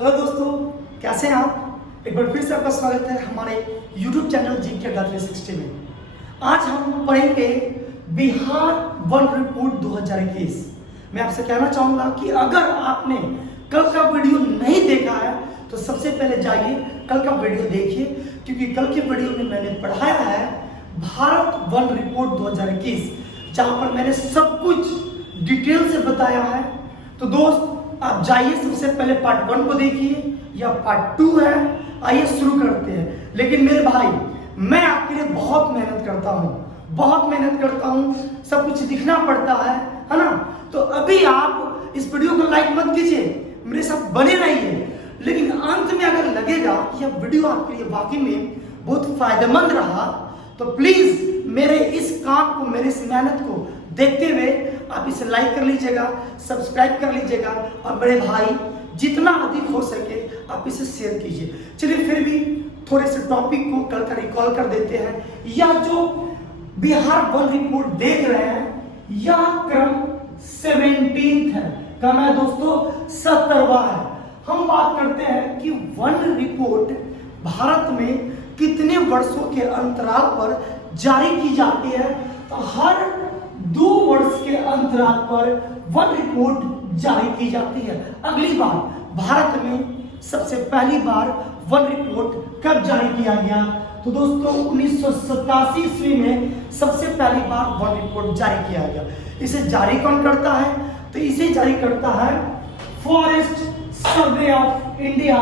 Hello दोस्तों, कैसे हैं आप। एक बार फिर से आपका स्वागत है हमारे YouTube चैनल जीके 360 में। आज हम पढ़ेंगे बिहार वन रिपोर्ट 2021। मैं आपसे कहना चाहूंगा कि अगर आपने कल का वीडियो नहीं देखा है तो सबसे पहले जाइए कल का वीडियो देखिए, क्योंकि कल के वीडियो में मैंने पढ़ाया है भारत वन रिपोर्ट 2021, जहां पर मैंने सब कुछ डिटेल से बताया है। तो दोस्त, आप जाइए सबसे पहले पार्ट 1 को देखिए या पार्ट 2 है। आइए शुरू करते हैं। लेकिन मेरे भाई, मैं आपके लिए बहुत मेहनत करता हूँ, सब कुछ दिखना पड़ता है ना। तो अभी आप इस वीडियो को लाइक मत कीजिए, मेरे साथ बने रहिए, लेकिन अंत में अगर लगेगा कि यह वीडियो आपके लिए वाकई में बहुत फायदेमंद रहा तो प्लीज मेरे इस काम को, मेरे इस मेहनत को देखते हुए आप इसे लाइक कर लीजिएगा, सब्सक्राइब कर लीजिएगा, और बड़े भाई जितना अधिक हो सके आप इसे शेयर कीजिए। चलिए फिर भी थोड़े से टॉपिक को कल का रिकॉल कर देते हैं। यह जो बिहार वन रिपोर्ट देख रहे हैं, यह क्रम 17 है, क्रम है दोस्तों 17वां है। हम बात करते हैं कि वन रिपोर्ट भारत में कितने वर्षों के अंतराल पर जारी की जाती है। तो हर 2 वर्ष के अंतराल पर वन रिपोर्ट जारी की जाती है। अगली बार भारत में सबसे पहली बार वन रिपोर्ट कब जारी किया गया? तो दोस्तों 1987 ईस्वी में सबसे पहली बार वन रिपोर्ट जारी किया गया। इसे जारी कौन करता है? तो इसे जारी करता है forest survey of India,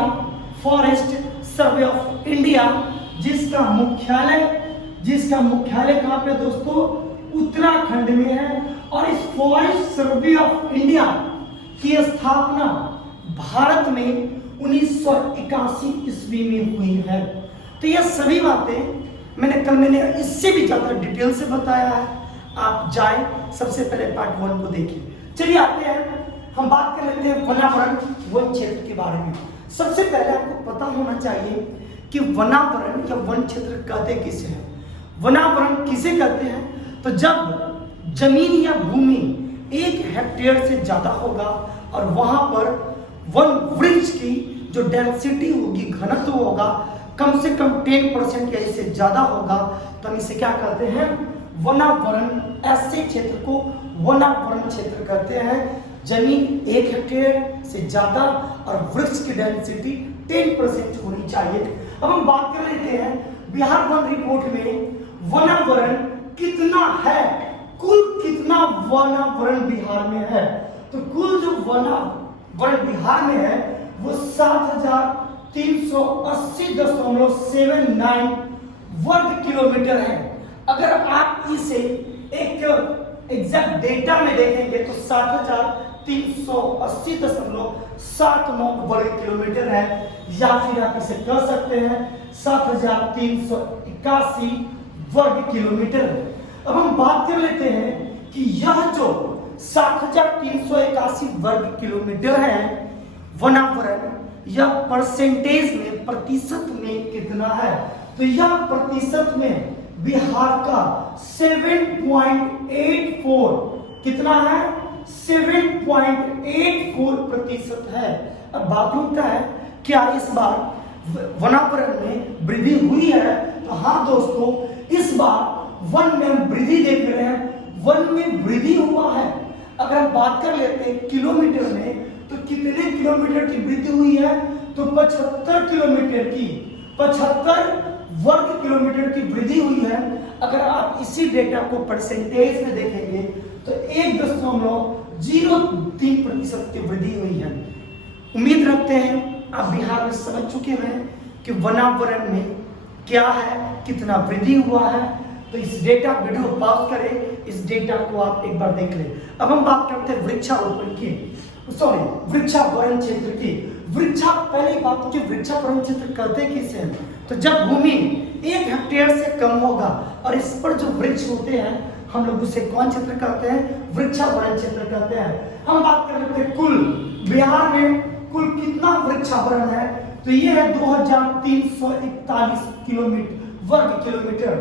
forest survey of India, जिसका मुख्यालय कहां पे दोस्तों? उत्तराखंड में है। और इस फॉरेस्ट सर्वे ऑफ इंडिया की स्थापना भारत में 1981 ईस्वी में हुई है। तो यह सभी बातें मैंने इससे भी ज्यादा डिटेल से बताया है। आप जाए सबसे पहले पार्ट 1 को देखिए। चलिए आते हैं, हम बात कर लेते हैं वनावरण वन क्षेत्र के बारे में। सबसे पहले आपको पता होना चाहिए कि वनावरण या वन क्षेत्र कहते किसे हैं। वनावरण किसे कहते हैं? तो जब जमीन या भूमि 1 हेक्टेयर से ज्यादा होगा और वहां पर वन वृक्ष की जो डेंसिटी होगी, घनत्व होगा, कम से कम 10% या इससे ज्यादा होगा, तो हम इसे क्या कहते हैं? वनावरण। ऐसे क्षेत्र को वनावरण क्षेत्र कहते हैं। जमीन 1 हेक्टेयर से ज्यादा और वृक्ष की डेंसिटी 10% होनी चाहिए। अब हम बात कर लेते हैं बिहार वन रिपोर्ट में वनावरण कितना है, कुल कितना वनावरण बिहार में है। तो कुल जो वनावरण बिहार में है वो 7380.79 वर्ग किलोमीटर है। अगर आप इसे एक एग्जैक्ट डेटा में देखेंगे तो 7380.79 वर्ग किलोमीटर है, या फिर आप इसे कह सकते हैं 7381 वर्ग किलोमीटर। अब हम बात कर लेते हैं कि यह जो 7381 वर्ग किलोमीटर है वनावरण, यह परसेंटेज में, प्रतिशत में कितना है? तो यह प्रतिशत में बिहार का 7.84 कितना है? 7.84% है। अब बात होता है क्या इस बार वनावरण में वृद्धि हुई है? तो हाँ दोस्तों, इस बार वन में वृद्धि देख रहे हैं, वन में वृद्धि हुआ है। अगर हम बात कर लेते हैं किलोमीटर में, तो कितने किलोमीटर की वृद्धि हुई है? तो 75 वर्ग किलोमीटर की वृद्धि हुई है। अगर आप इसी डेटा को परसेंटेज में देखेंगे तो 1.03% की वृद्धि हुई है। उम्मीद रखते हैं आप बिहार में समझ चुके हैं कि वनावरण में क्या है, कितना वृद्धि हुआ है। तो इस डेटा, वीडियो पॉज करें, इस डेटा को आप एक बार देख लें। अब हम बात करते हैं वृक्षारोपण की, वृक्षावरण क्षेत्र की। पहली बात की वृक्षावरण क्षेत्र कहते किसे हैं? तो जब भूमि 1 हेक्टेयर से कम होगा और इस पर जो वृक्ष होते हैं, हम लोग उसे कौन क्षेत्र कहते हैं? वृक्षावरण क्षेत्र कहते हैं। हम बात कर लेते हैं कुल बिहार में कुल कितना वृक्षावरण है? तो ये है 2341 वर्ग किलोमीटर।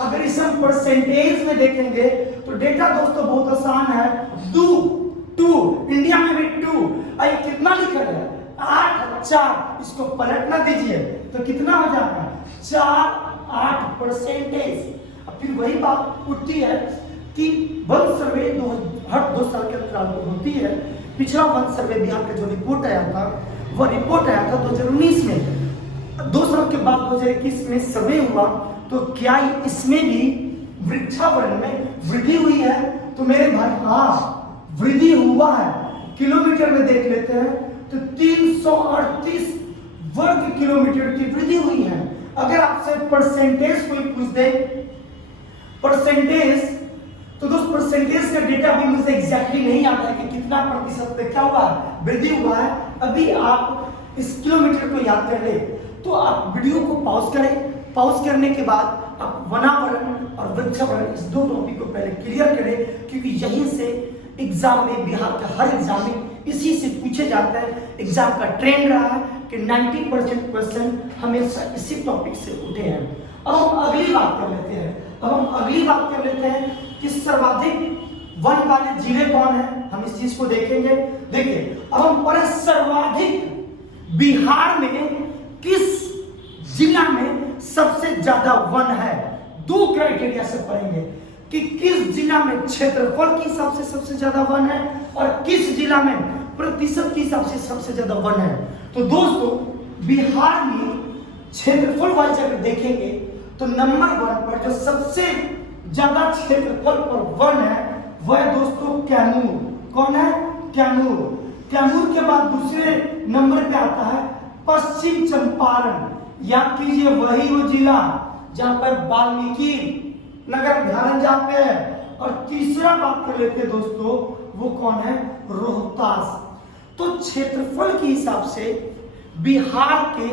अगर इसे हम परसेंटेज में देखेंगे तो डेटा दोस्तों बहुत आसान है। 2 इंडिया में भी 2 कितना लिखा है? 8 4, इसको पलटना दीजिए तो कितना हो जाता है 4-8%। अब फिर वही बात उठती है कि वन सर्वे हर 2 साल के अंतराल होती है। पिछला वन सर्वे बिहार का जो रिपोर्ट आया था, वो रिपोर्ट आया था 2019 में। 2 साल के बाद 2021 में सर्वे हुआ, तो क्या इसमें भी वृक्षावरण में वृद्धि हुई है? तो मेरे भाई हाँ, वृद्धि हुआ है। किलोमीटर में देख लेते हैं तो 338 वर्ग किलोमीटर की वृद्धि हुई है। अगर आपसे परसेंटेज कोई पूछ दे, परसेंटेज, तो दोस्त परसेंटेज का डेटा भी मुझे एग्जैक्टली नहीं आता है कि कितना प्रतिशत पे क्या हुआ, वृद्धि हुआ है। अभी आप इस किलोमीटर को याद कर ले, तो आप वीडियो को पॉज करें। पॉज करने के बाद आप वनावरण और वृक्षावरण इस 2 टॉपिक को पहले क्लियर करें, क्योंकि यहीं से एग्जाम में, बिहार का हर एग्जाम में इसी से पूछे जाते हैं। एग्जाम का ट्रेंड रहा है कि 90% क्वेश्चन हमेशा इसी टॉपिक से उठे हैं। अब हम अगली बात कर लेते हैं कि सर्वाधिक वन वाले जिले कौन है, हम इस चीज को देखेंगे। देखिए, अब हम पढ़े सर्वाधिक बिहार में किस जिला में सबसे ज्यादा वन है। 2 क्राइटेरिया से पढ़ेंगे कि किस जिला में क्षेत्रफल के हिसाब से सबसे ज्यादा वन है और किस जिला में प्रतिशत के हिसाब से सबसे ज्यादा वन है। तो दोस्तों, बिहार में क्षेत्रफल वाइज अगर देखेंगे तो नंबर 1 पर जो सबसे ज्यादा क्षेत्रफल पर वन है वह है दोस्तों कैमूर। कौन है? कैमूर। कैमूर के बाद दूसरे नंबर पे आता है पश्चिम चंपारण। याद कीजिए, वही वो जिला जहां पर वाल्मीकि नगर अभ्यारण्य जहां पे है। और तीसरा बात कर लेते हैं दोस्तों, वो कौन है? रोहतास। तो क्षेत्रफल के हिसाब से बिहार में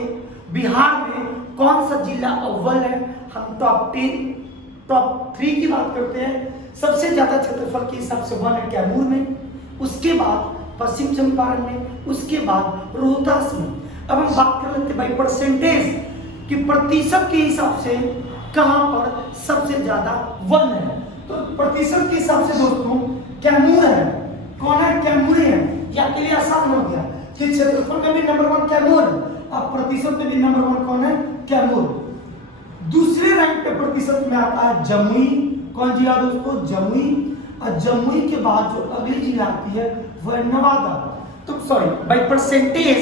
कौन सा जिला अव्वल है? हम टॉप 3 की बात करते हैं। सबसे ज्यादा क्षेत्रफल के हिसाब से वन है कैमूर में, उसके बाद पश्चिम चंपारण में, उसके बाद रोहतास में। अब हम बात कर लेते हैं भाई परसेंटेज कि प्रतिशत के हिसाब से कहां पर सबसे ज्यादा वन है। तो प्रतिशत के हिसाब से दोस्तों कैमूर है। कौन है? कैमूरी है। या के लिए आसान हो गया कि क्षेत्रफल में भी नंबर 1 कैमूर, अब प्रतिशत में भी नंबर 1 कौन है? कैमूर। दूसरे रैंक पे प्रतिशत में आता है जमुई। कौन जिला दोस्तों? जमुई। और जमुई के बाद जो अगली जिला आती है वह है नवादा। तो सॉरी बाय परसेंटेज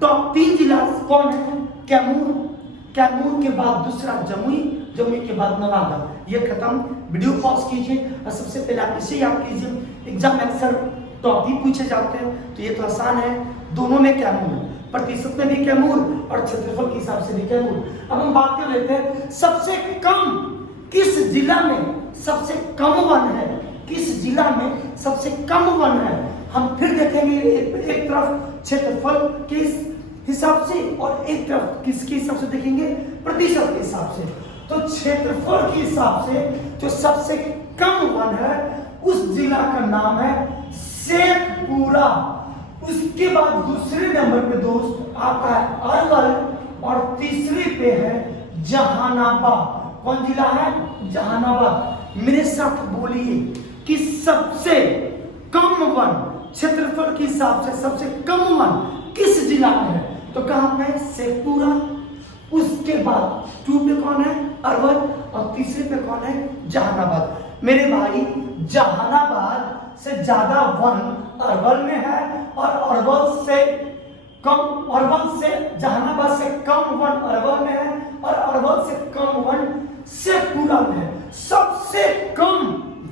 टॉप 3 जिला कौन है? कैमूर। कैमूर के बाद दूसरा जमुई, जमुई के बाद नवादा। ये खत्म। वीडियो पॉज कीजिए और सबसे पहले आप इसे याद कीजिए। एग्जाम में अक्सर टॉपिक पूछे जाते हैं, तो ये तो आसान है। दोनों में कैमूर, प्रतिशत में भी कैमूर और क्षेत्रफल के हिसाब से भी कैमूर। अब हम बात कर लेते हैं सबसे कम किस जिला में सबसे कम वन है? किस जिला में सबसे कम वन है? हम फिर देखेंगे एक तरफ क्षेत्रफल के हिसाब से और एक तरफ किसके हिसाब से देखेंगे? प्रतिशत के हिसाब से। तो क्षेत्रफल के हिसाब से जो सबसे कम वन है उस जिला का नाम है शेखपुरा। उसके बाद दूसरे नंबर पे दोस्त आता है अरवल और तीसरे पे है जहानाबाद। कौन जिला है? जहानाबाद। मेरे साथ बोलिए कि सबसे कम वन क्षेत्रफल के हिसाब से सबसे कम वन किस जिला में है? तो कहां पे है? शेखपुरा। उसके बाद 2 पे कौन है? अरवल। और तीसरे पे कौन है? जहानाबाद। मेरे भाई जहानाबाद से ज्यादा वन अरवल में है और अरवल से जहानाबाद से कम वन अरवल में है और अरवल से कम वन शेखपुरा में है। सबसे कम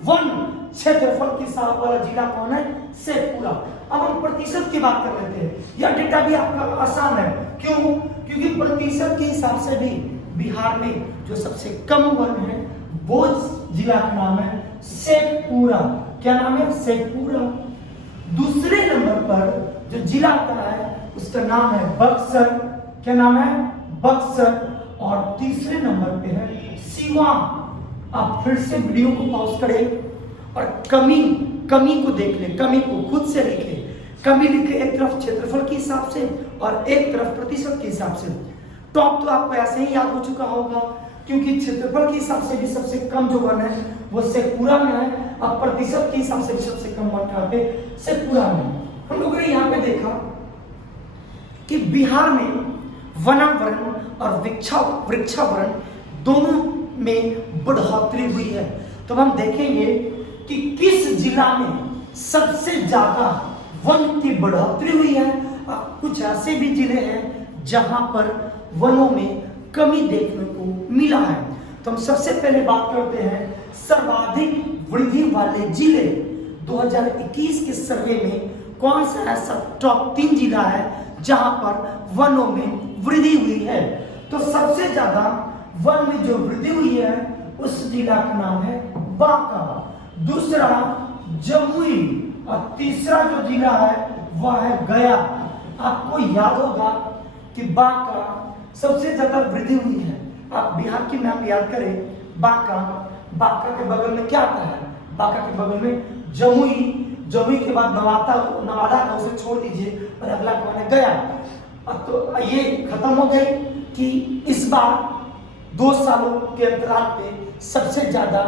वन क्षेत्रफल के हिसाब वाला जिला कौन है? शेखपुरा। अब हम प्रतिशत की बात कर लेते हैं। यह डेटा भी आपका आसान है। क्यों? क्योंकि प्रतिशत के हिसाब से भी बिहार में जो सबसे कम वन है वो जिला का नाम है शेखपुरा। क्या नाम है? शेखपुरा। दूसरे नंबर पर जो जिला आता है उसका नाम है बक्सर। क्या नाम है? बक्सर। और तीसरे नंबर पे है सिवान। आप फिर से वीडियो को पॉज करें और कमी को देख ले, कमी को खुद से लिखे। कमी लिखे एक तरफ क्षेत्रफल के हिसाब से और एक तरफ प्रतिशत के हिसाब से। टॉप तो आपको ऐसे ही याद हो चुका होगा क्योंकि क्षेत्रफल के हिसाब से भी सबसे कम जो वन है वो शेखपुरा में है और प्रतिशत के हिसाब से भी सबसे कम वन कहां पे? शेखपुरा में। हम लोगों ने यहाँ पे देखा कि बिहार में वनावरण और वृक्षावरण दोनों में बढ़ोतरी हुई है। तो हम देखेंगे कि किस जिला में सबसे ज्यादा वन की बढ़ोतरी हुई है और कुछ ऐसे भी जिले हैं जहां पर वनों में कमी देखने को मिला है। तो हम सबसे पहले बात करते हैं सर्वाधिक वृद्धि वाले जिले। 2021 के सर्वे में कौन सा ऐसा टॉप 3 जिला है जहां पर वनों में वृद्धि हुई है। तो सबसे ज्यादा वन में जो वृद्धि हुई है उस जिला का नाम है बांका, दूसरा जमुई और तीसरा जो जिला है वह है गया। आपको याद होगा कि बांका सबसे ज्यादा वृद्धि हुई है। आप बिहार की मैप याद करें, बांका के बगल में क्या आता है, बांका के बगल में जमुई के बाद नवादा का उसे छोड़ दीजिए और अगला कौन है, गया। अब तो ये खत्म हो गई कि इस बार 2 सालों के अंतराल पे सबसे ज्यादा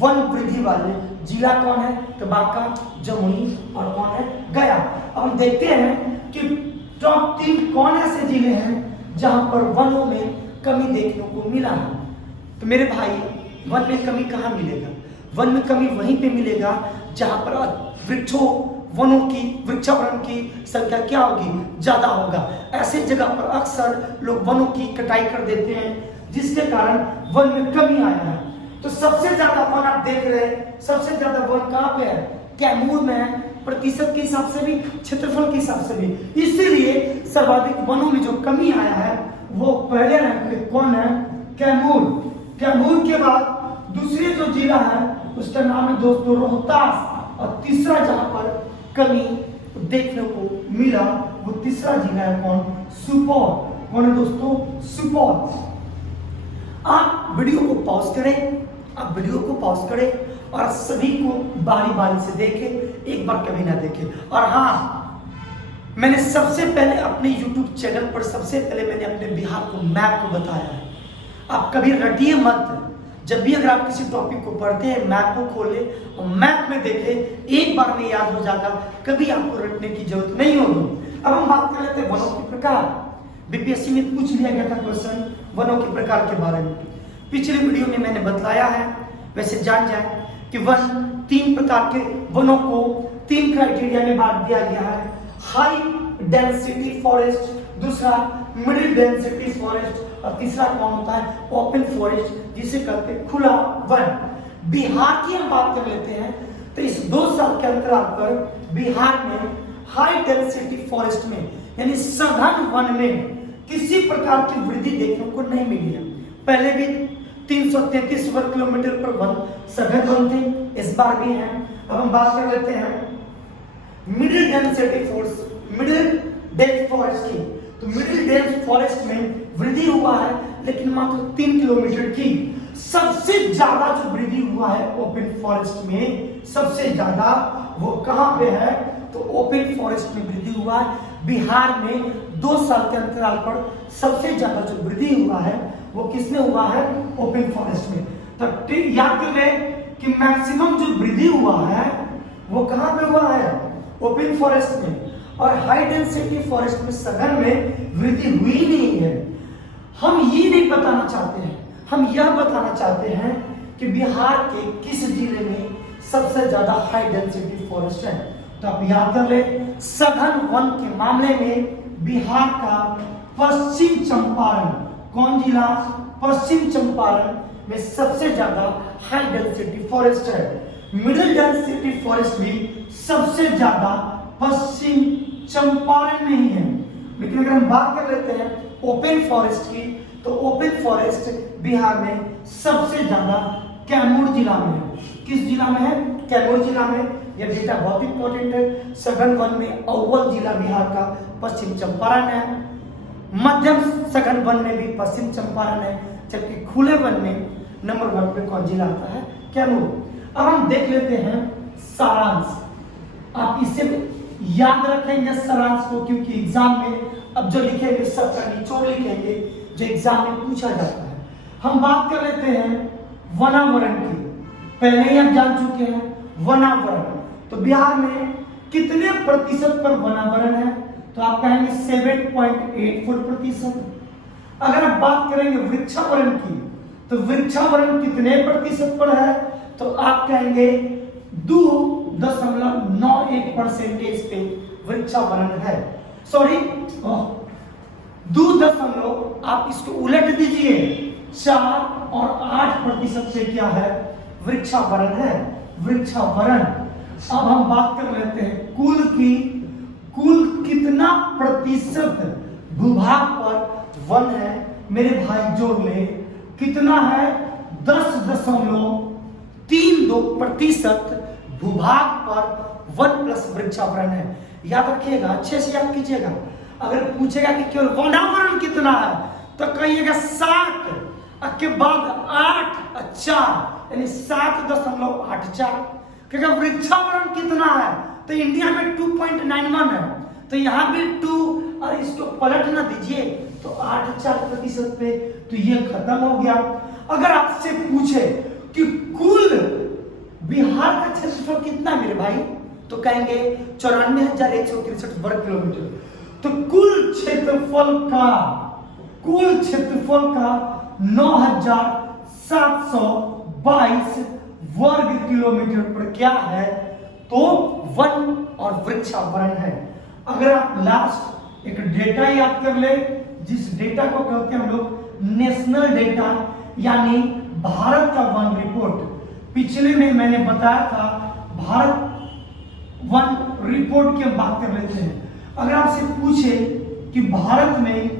वन वृद्धि वाले जिला कौन है, तो बांका, जमुई और कौन है, गया। अब हम देखते हैं कि टॉप 3 कौन ऐसे जिले हैं जहां पर वनों में कमी देखने को मिला है। तो मेरे भाई, वन में कमी कहाँ मिलेगा? वन में कमी वहीं पे मिलेगा जहां पर वृक्षावरण की संख्या क्या होगी, ज्यादा होगा। ऐसे जगह पर अक्सर लोग वनों की कटाई कर देते हैं जिसके कारण वन में कमी आया है। तो सबसे ज्यादा वन आप देख रहे हैं, सबसे ज्यादा वन कहाँ पे है, कैमूर में है, प्रतिशत के हिसाब से भी, क्षेत्रफल के हिसाब से भी। इसीलिए सर्वाधिक वनों में जो कमी आया है वो पहले रैंक पे कौन है, कैमूर के बाद दूसरे जो जिला है उसका नाम है दोस्तों रोहतास, और तीसरा जहां पर कमी देखने को मिला वो तीसरा जिला है कौन, सुपौल। कौन है दोस्तों, सुपौल। आप वीडियो को पॉज करें और सभी को बारी बारी से देखें, एक बार कभी ना देखें। और हाँ, मैंने सबसे पहले अपने YouTube चैनल पर मैंने अपने बिहार को मैप को बताया है। आप कभी रटिए मत, जब भी अगर आप किसी टॉपिक को पढ़ते हैं मैप को खोले और मैप में देखें, एक बार में याद हो जाएगा, कभी आपको रटने की जरूरत नहीं होगी। अब हम बात कर लेते हैं वनों के प्रकार। बीपीएससी में पूछ लिया गया था क्वेश्चन वनों के प्रकार के बारे में। पिछले वीडियो में मैंने बतलाया है, वैसे जान जाए कि वन 3 प्रकार के वनों को 3 क्राइटेरिया में बांट दिया गया है। हाई डेंसिटी फॉरेस्ट, दूसरा मिडिल डेंसिटी फॉरेस्ट और तीसरा कौन होता है, ओपन फॉरेस्ट, जिसे कहते हैं खुला वन। बिहार की हम बात कर लेते हैं तो इस 2 साल के अंतराल पर बिहार में हाई डेंसिटी फॉरेस्ट में यानी सघन वन में किसी प्रकार की वृद्धि देखने को नहीं मिली है। पहले भी 333 वर्ग किलोमीटर पर वन सघन वन थे, इस बार भी है। अब हम बात कर लेते हैं मिडिल डेंस फॉरेस्ट की। तो मिडिल डेंस फॉरेस्ट में वृद्धि हुआ है लेकिन मात्र 3 किलोमीटर की। सबसे ज्यादा जो वृद्धि हुआ है ओपन फॉरेस्ट में, सबसे ज्यादा वो कहां पे है, तो ओपन फॉरेस्ट में वृद्धि हुआ है। बिहार में 2 साल के अंतराल पर सबसे ज्यादा जो वृद्धि हुआ है वो किसमें हुआ है, ओपन फॉरेस्ट में। तो याद कर ले कि मैक्सिमम जो वृद्धि हुआ है वो कहां पे हुआ है, ओपन फॉरेस्ट में। और हाई डेंसिटी फॉरेस्ट में सघन में वृद्धि हुई नहीं है। हम ये नहीं बताना चाहते हैं, हम यह बताना चाहते हैं कि बिहार के किस जिले में सबसे ज्यादा हाई डेंसिटी फॉरेस्ट है। तो आप याद कर ले, सघन वन के मामले में बिहार का पश्चिम चंपारण, कौन जिला, पश्चिम चंपारण में सबसे ज्यादा हाई डेंसिटी फॉरेस्ट है। मिडिल डेंसिटी फॉरेस्ट भी सबसे ज्यादा पश्चिम चंपारण में ही है। लेकिन अगर हम बात कर लेते हैं ओपन फॉरेस्ट की, तो ओपन फॉरेस्ट बिहार में सबसे ज्यादा कैमूर जिला में है। किस जिला में है, कैमूर जिला में। यह डेटा बहुत इंपॉर्टेंट है। सघन वन में अव्वल जिला बिहार का पश्चिम चंपारण है, मध्यम सघन वन में भी पश्चिम चंपारण है, जबकि खुले वन में नंबर 1 पे कौन जिला आता है, कैमूर। अब हम देख लेते हैं सारांश। आप इसे याद रखेंगे सारांश को, क्योंकि एग्जाम में अब जो लिखेंगे सबका निचोड़ लिखेंगे जो एग्जाम में पूछा जाता है। हम बात कर लेते हैं वनावरण की। पहले ही हम जान चुके हैं वनावरण। तो बिहार में कितने प्रतिशत पर वनावरण है, तो आप कहेंगे 7.84%। अगर आप बात करेंगे वृक्षावरण की, तो वृक्षावरण कितने प्रतिशत पर है, तो आप कहेंगे 2.91% पे वृक्षावरण है। सॉरी 2 आप इसको उलट दीजिए, 4 और 8% से क्या है, वृक्षावरण है। वृक्षावरण। अब हम बात कर लेते हैं कुल की, कुल कितना प्रतिशत भूभाग पर वन है। मेरे भाई जोड़ ले, कितना है, 10.32% भूभाग पर वन प्लस वृक्षावरण है। याद रखिएगा, अच्छे से याद कीजिएगा। अगर पूछेगा कि केवल वनावरण कितना है, तो कहिएगा 7 के बाद 8 4, यानी 7.84। क्योंकि वृक्षावरण कितना है, तो इंडिया में 2.91 है, तो यहाँ भी 2, और इसको पलट ना दीजिए तो 8.4% पे, तो ये खत्म हो गया। अगर आपसे पूछे कि कुल बिहार का क्षेत्रफल कितना मेरे भाई, तो कहेंगे 94,163 वर्ग किलोमीटर। तो कुल क्षेत्रफल का 9,722 वर्ग किलोमीटर पर क्या है, तो वन और वृक्षावरण है। अगर आप लास्ट एक डेटा याद कर ले, जिस डेटा को कहते हैं हम लोग नेशनल डेटा, यानी भारत का वन रिपोर्ट। पिछले में मैंने बताया था भारत वन रिपोर्ट की हम बात कर लेते हैं। अगर आपसे पूछे कि भारत में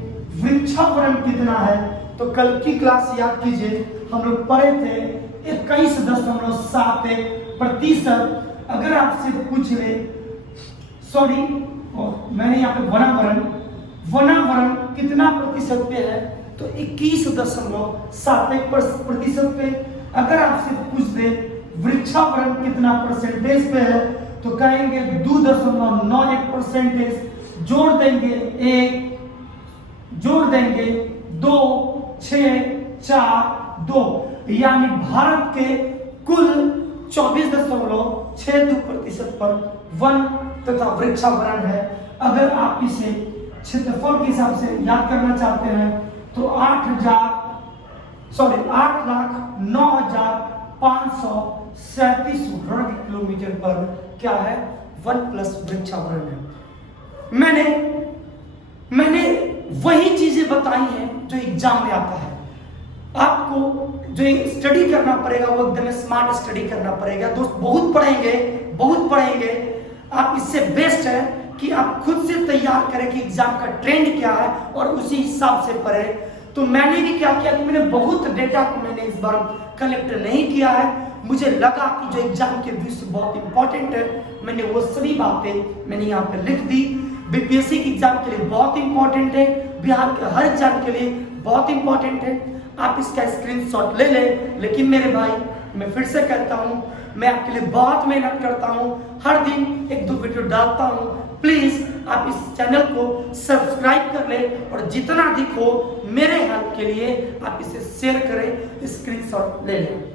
वृक्षावरण कितना है, तो कल की क्लास याद कीजिए, हम लोग पढ़े थे 21.71%। अगर आपसे पूछ ले, सॉरी मैंने यहाँ पे वनावरण कितना प्रतिशत पे है, तो 21.71% पे। अगर आपसे पूछ दे वृक्षावरण कितना परसेंटेज पे है, तो कहेंगे 2.91%। जोड़ देंगे 1, जोड़ देंगे 2, 6, 4, 2, यानी भारत के कुल 24.62% पर वन तथा वृक्षावरण है। अगर आप इसे क्षेत्रफल के हिसाब से याद करना चाहते हैं, तो 8,09,537 वर्ग किलोमीटर पर क्या है, वन प्लस वृक्षावरण है। मैंने वही चीजें बताई हैं जो एग्जाम में आता है। आपको जो स्टडी करना पड़ेगा वो एकदम स्मार्ट स्टडी करना पड़ेगा। दोस्त बहुत पढ़ेंगे। आप इससे बेस्ट है कि आप खुद से तैयार करें कि एग्जाम का ट्रेंड क्या है और उसी हिसाब से पढ़ें। तो मैंने भी क्या किया कि मैंने बहुत डेटा को मैंने इस बार कलेक्ट नहीं किया है। मुझे लगा कि जो एग्जाम के व्यू से बहुत इंपॉर्टेंट है, मैंने वो सभी बातें मैंने यहाँ पे लिख दी। बीपीएससी के एग्जाम के लिए बहुत इंपॉर्टेंट है, बिहार के हर एग्जाम के लिए बहुत इंपॉर्टेंट है। आप इसका स्क्रीनशॉट ले लें। लेकिन मेरे भाई, मैं फिर से कहता हूँ, मैं आपके लिए बहुत मेहनत करता हूँ, हर दिन 1-2 वीडियो डालता हूँ। प्लीज आप इस चैनल को सब्सक्राइब कर लें और जितना अधिक हो मेरे हेल्प के लिए आप इसे शेयर करें, स्क्रीनशॉट ले लें।